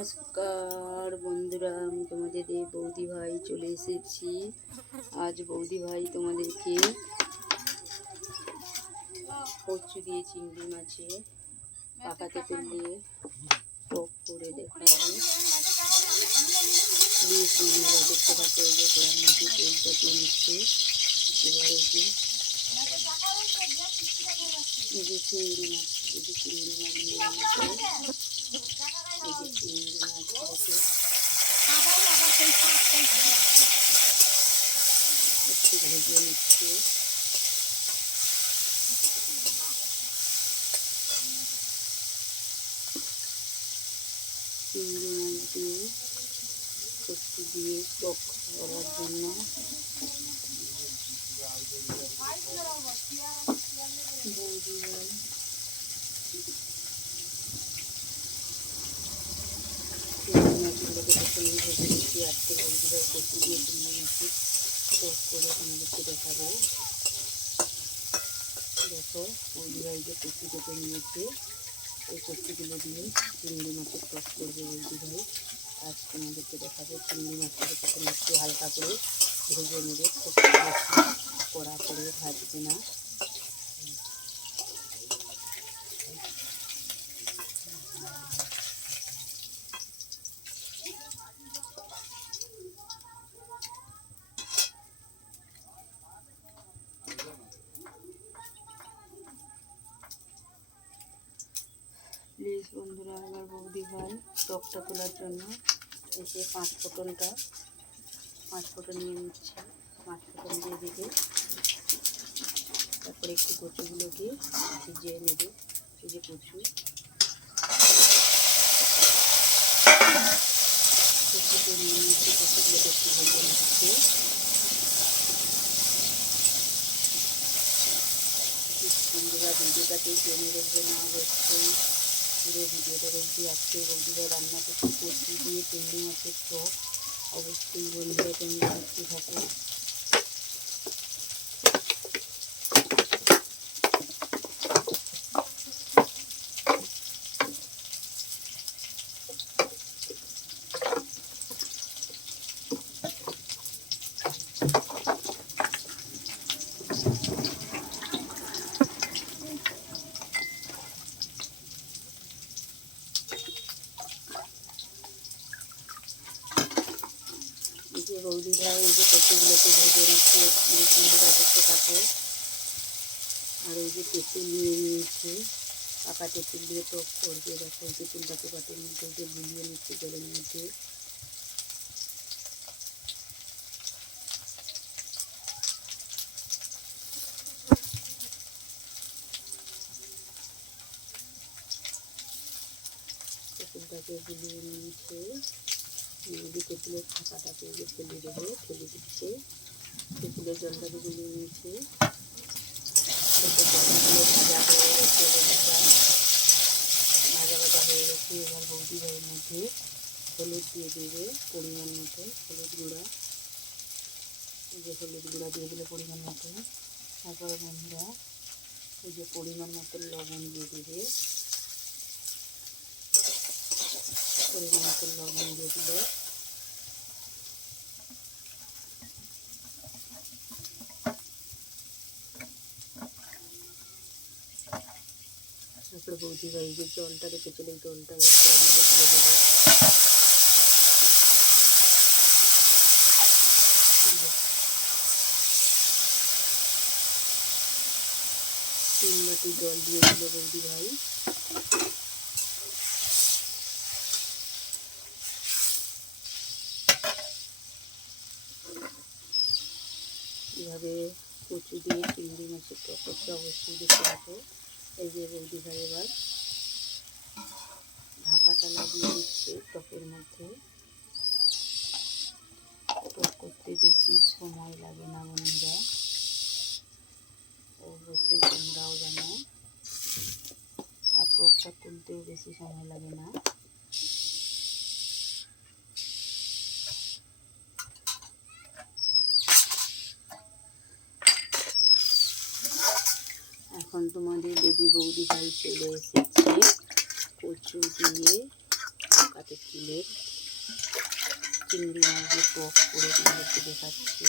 নমস্কার বন্ধুরা, আমি তোমাদের এই বৌদি ভাই চলে এসেছি। আজ বৌদি ভাই তোমাদেরকে কচু দিয়ে চিংড়ি মাছে পাকা তেঁতুল দিয়ে টক করে দেখাবো বন্ধুরা, দেখতে নিচ্ছে। চিংড়ি মাছ চিংড়ি মাছ একটু ভেজে নিচ্ছে ভাই চিংড়ি মাছগুলোকে প্রথমে আজকে বৌদি ভাই কচু দিয়ে মাছের টক করে তোমাদেরকে দেখাবো। দেখো বৌদি ভাই যে কচু নিয়েছে। এই কচুগুলো দিয়ে চিংড়ি মাছের টক করবে ভাই, আজ তোমাদেরকে দেখাবো। চিংড়ি মাছটাকে একটু হালকা করে ভেজে নেবে। খুব কড়া করে ভাজবে না প্লিজ বন্ধুরা বৌদি ভাই টকটা তোলার জন্য এসে পাঁচ ফোটনটা, পাঁচ ফোটন নিয়ে নিচ্ছে, পাঁচ ফোটন দিয়ে দেবে। তারপরে একটু কচুগুলোকে ভিজিয়ে নেবে যে কচু। কচুকে নিয়ে নিচ্ছে কচুগুলোকে একটু ভেজে নিচ্ছে। ভিডিওটাকে টেনে দেখবে না পুরো ভিডিওটা দেখবি। আজকে বৌদিরা রান্না করছি করছি দিয়ে চিংড়ি মাছের টক। অবশ্যই বন্ধুরা তুমি থাকো এই যে বৌদিরা এই যে বন্ধুরা দেখতে থাকো আর এই যে তেঁতুল নিয়ে নিয়েছে পাকা তেঁতুল দিয়ে টক করবে দেখো এই তেঁতুলটাকে পাটের মধ্যে যে গুলিয়ে নিচ্ছে জলের মধ্যে তেঁতুলটাকে গুলিয়ে নিয়েছে তেঁতুলের ফাঁকাটাকে ফেলে দেবে ফেলে দিচ্ছে তেঁতুলের জলটাকে গুলিয়ে নিয়েছে তেঁতুলগুলো ভাজা হয়ে গেছে বন্ধুরা ভাজা ভাজা হয়ে গেছে এবার বৌদি ভাইয়ের মধ্যে হলুদ দিয়ে দেবে পরিমাণ মতো, হলুদ গুঁড়া। যে হলুদ গুঁড়া দিয়ে দিলে পরিমাণ মতো। তারপরে বন্ধুরা, এই যে পরিমাণ মতো লবণ দিয়ে দেবে। পরিমাণ মতো লবণ দিয়ে দিলে তারপরে বৌদি ভাই যে জলটা রেখেছিল এই জলটা এবার তিন জল দিয়ে বৌদি ভাই। কচু দিয়ে চিংড়ি মাছের টক করতে অবশ্যই দেখতে পাবো এই যে বৌদি ভাই এবার ঢাকাটা লাগিয়ে দিচ্ছে টকের মধ্যে। টক করতে বেশি সময় লাগে না বন্ধুরা। অবশ্যই তোমরাও জানো। আর টকটা তুলতেও বেশি সময় লাগে না। এখন তোমাদের দেবী বৌদি ভাই চলে এসেছে। কচু দিয়ে কাতে কি স্টিলের চিংড়ি মাছের টক করে তোমাদেরকে দেখাচ্ছে।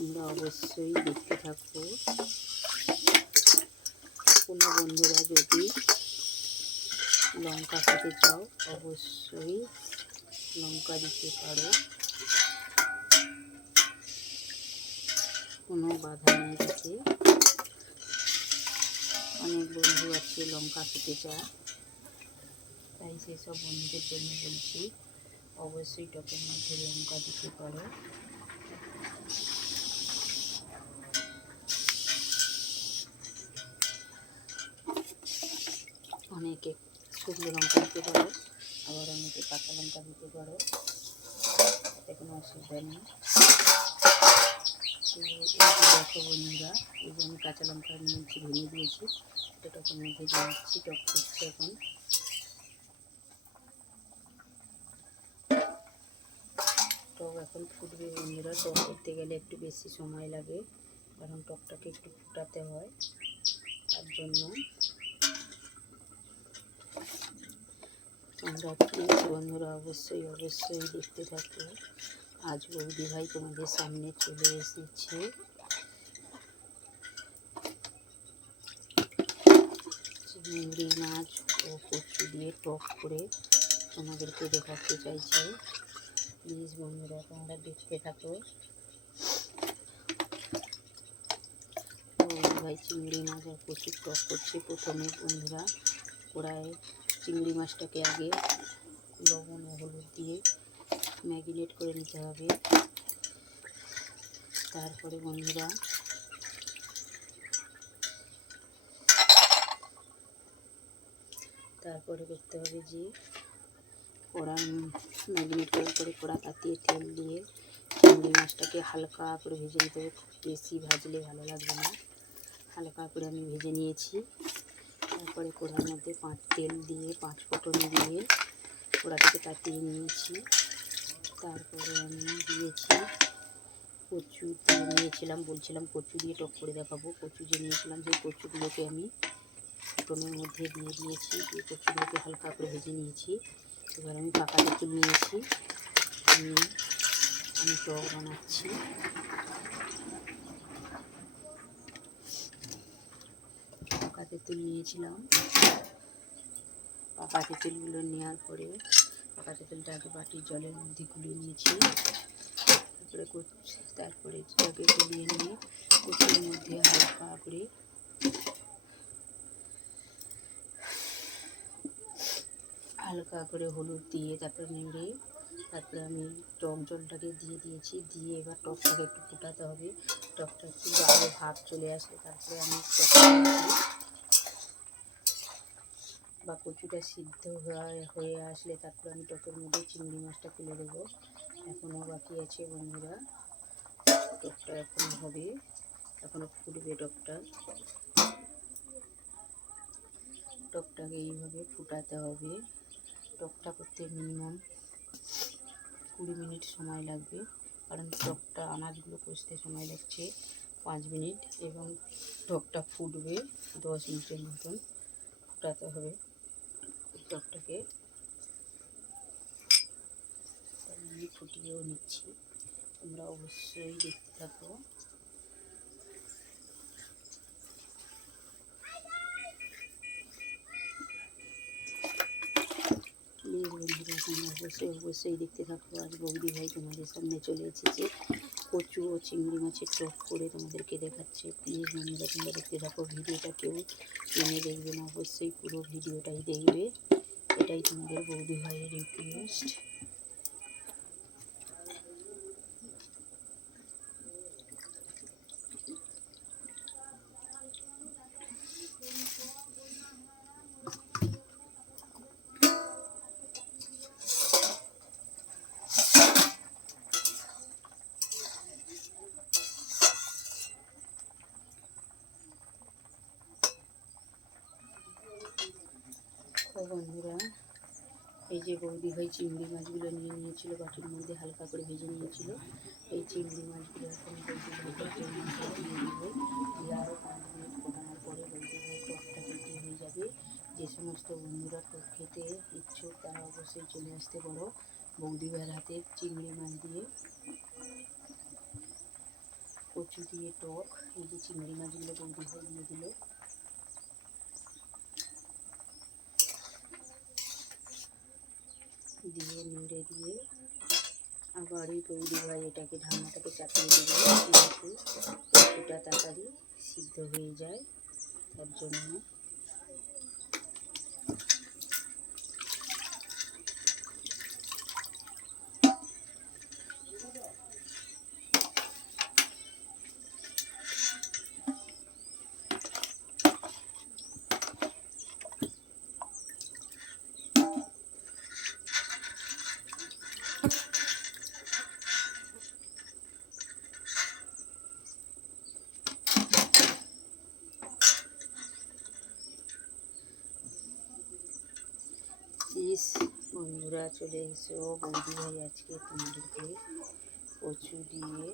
আমরা অবশ্যই দেখতে থাকব কোনো বন্ধুরা যদি লঙ্কা খেতে চাও, অবশ্যই লঙ্কা দিতে পারো। কোনো বাধা নেই অনেক বন্ধু আছে লঙ্কা খেতে চায় তাই সেসব বন্ধুদের জন্য বলছি, অবশ্যই টকের মধ্যে লঙ্কা দিতে পারো। অনেকে শুকনো লঙ্কা দিতে পারো, আবার অনেকে কাঁচা লঙ্কা দিতে পারো। তাতে কোনো অসুবিধা নেই। তো এই দেখো বন্ধুরা, এই যে আমি কাঁচা লঙ্কা নিয়েছি, ভেঙে দিয়েছি, এটা টকের মধ্যে দিয়ে দিচ্ছি, টক ফুটছে এখন। টক এখন ফুটবে বন্ধুরা, টক করতে গেলে একটু বেশি সময় লাগে, কারণ টকটাকে একটু ফুটাতে হয়, তার জন্য। তোমরা বন্ধুরা, অবশ্যই অবশ্যই দেখতে থাকো। আজ বৌদি ভাই তোমাদের সামনে চলে এসেছে। চিংড়ি মাছ ও কচু দিয়ে টক করে তোমাদেরকে দেখাতে চাইছে। প্লিজ বন্ধুরা, তোমরা দেখতে থাকো। ভাই চিংড়ি মাছ আর কচুর টক করছে প্রথমে। বন্ধুরা কড়ায় চিংড়ি মাছটাকে আগে লবণ ও হলুদ দিয়ে ম্যাগিনেট করে নিতে হবে। তারপরে বন্ধুরা, তারপরে করতে হবে যে কড়া ম্যাগনেট করার পরে কড়া তাতিয়ে তেল দিয়ে চিংড়ি মাছটাকে হালকা করে ভেজে নিতে হবে। খুব বেশি ভাজলে ভালো লাগবে না। হালকা করে আমি ভেজে নিয়েছি। তারপরে কড়ার মধ্যে পাঁচ তেল দিয়ে, পাঁচ ফোটন দিয়ে কড়াটাকে তাতিয়ে নিয়েছি। তারপরে আমি দিয়েছি কচু নিয়েছিলাম, বলছিলাম কচু দিয়ে টক করে দেখাবো। কচু যে নিয়েছিলাম, সেই কচুগুলোকে আমি ফোটনের মধ্যে দিয়ে দিয়েছি, দিয়ে কচুগুলোকে হালকা করে ভেজে নিয়েছি। এবার আমি পাকা তেঁতুল নিয়েছি, নিয়ে আমি টক বানাচ্ছি। পাকা তেঁতুল নিয়েছিলাম। পাকা তেঁতুলগুলো নেওয়ার পরে পাকা তেঁতুলটা আগে বাটির জলের মধ্যে গুলিয়ে নিয়েছি। তারপরে তারপরে এটাকে গুলিয়ে নিয়ে কচুর মধ্যে হালকা করে হালকা করে হলুদ দিয়ে তারপরে নেড়ে তারপরে আমি টক জলটাকে দিয়ে দিয়েছি। দিয়ে এবার টকটাকে একটু ফুটাতে হবে। টকটা একটু ভাব চলে আসলে তারপরে আমি বা কচুটা সিদ্ধ হয়ে আসলে তারপর আমি টকের মধ্যে চিংড়ি মাছটা তুলে দেবো। এখনও বাকি আছে বন্ধুরা। টকটা এখন হবে। এখনও ফুটবে টকটা। টকটাকে এইভাবে ফুটাতে হবে। টকটা করতে মিনিমাম কুড়ি মিনিট সময় লাগবে। কারণ টকটা, আনাজগুলো কষতে সময় লাগছে পাঁচ মিনিট এবং টকটা ফুটবে দশ মিনিটের মতন। ফুটাতে হবে। টকটাকে। আমি ফুটিয়েও নিচ্ছি। তোমরা অবশ্যই দেখতে থাকো। বন্ধুরা, তোমরা অবশ্যই অবশ্যই দেখতে থাকো। আজ বৌদি ভাই তোমাদের সামনে চলে এসেছে। কচু ও চিংড়ি মাছের টক করে তোমাদেরকে দেখাচ্ছে। প্লিজ বন্ধুরা, তোমরা দেখতে থাকো। ভিডিওটা কেউ টেনে দেখবে না। অবশ্যই পুরো ভিডিওটাই দেখবে। এটাই তোমাদের বৌদি ভাইয়ের রিকোয়েস্ট যে বৌদি ভাই চিংড়ি মাছগুলো নিয়ে নিয়েছিল, বাটির মধ্যে হালকা করে ভেজে নিয়েছিল। এই চিংড়ি মাছগুলো এখন বৌদি দিয়ে বৌদি হয়ে যাবে। যে সমস্ত বন্ধুরা টক খেতে ইচ্ছুক, তারা অবশ্যই চলে আসতে পারো বৌদি ভাইয়ের হাতে চিংড়ি মাছ দিয়ে। কচু দিয়ে টক, এই যে চিংড়ি মাছগুলো বৌদি ভাই দিয়ে দিল। দিয়ে দিয়ে আবার এই হয় এটাকে ঢাকনাটাকে চাপিয়ে দিয়ে এটা কচুটা তাড়াতাড়ি সিদ্ধ হয়ে যায়। তার জন্য প্লিজ বন্ধুরা চলে এসো বৌদি ভাই আজকে তোমাদেরকে কচু দিয়ে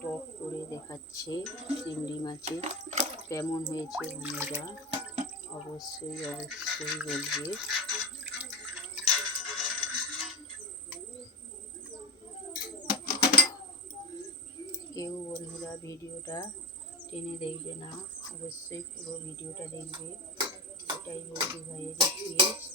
টক করে দেখাচ্ছে চিংড়ি মাছের। কেমন হয়েছে বন্ধুরা? অবশ্যই অবশ্যই বলবে। কেউ বন্ধুরা ভিডিওটা টেনে দেখবে না, অবশ্যই পুরো ভিডিওটা দেখবে। এটাই বৌদি ভাইয়ের রিকোয়েস্ট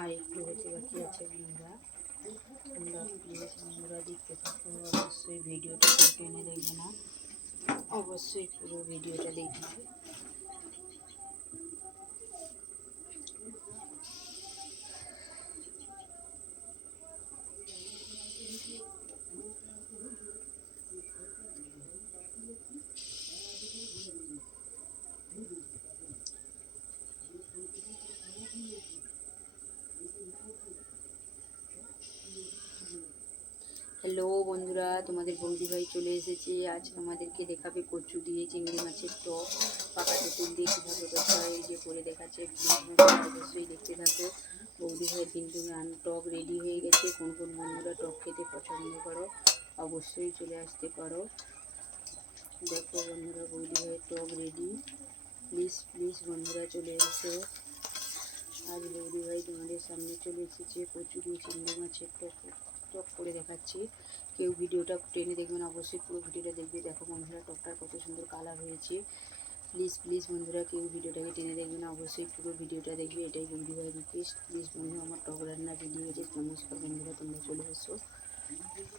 আর একটু হতে বাকি আছে বন্ধুরা তোমরা প্লিজ বন্ধুরা দেখতে থাকো অবশ্যই ভিডিওটা কেউ টেনে দেখবে না অবশ্যই পুরো ভিডিওটা দেখবে হ্যালো বন্ধুরা, তোমাদের বৌদি ভাই চলে এসেছে। আজ তোমাদেরকে দেখাবে কচু দিয়ে চিংড়ি মাছের টক। পাকা তেঁতুল দিয়ে কীভাবে করতে হয় যে করে দেখাচ্ছে। অবশ্যই দেখতে থাকো। বৌদি ভাই কিন্তু টক রেডি হয়ে গেছে। কোন কোন বন্ধুরা টক খেতে পছন্দ করো, অবশ্যই চলে আসতে পারো। দেখো বন্ধুরা, বৌদি ভাইয়ের টক রেডি। প্লিজ প্লিজ বন্ধুরা চলে এসো। আজ বৌদি ভাই তোমাদের সামনে চলে এসেছে কচু চিংড়ি মাছের টক। টক করে দেখাচ্ছি। কেউ ভিডিওটা টেনে দেখবেন অবশ্যই পুরো ভিডিওটা দেখবে। দেখো বন্ধুরা টকটার কত সুন্দর কালার হয়েছে। প্লিজ প্লিজ বন্ধুরা, কেউ ভিডিওটাকে টেনে দেখবেন অবশ্যই পুরো ভিডিওটা দেখবে। এটাই বৌদি ভাই রিকোয়েস্ট প্লিজ বন্ধু আমার টক রান্না রেডি হয়েছে নমস্কার বন্ধুরা, তোমরা চলে এসো।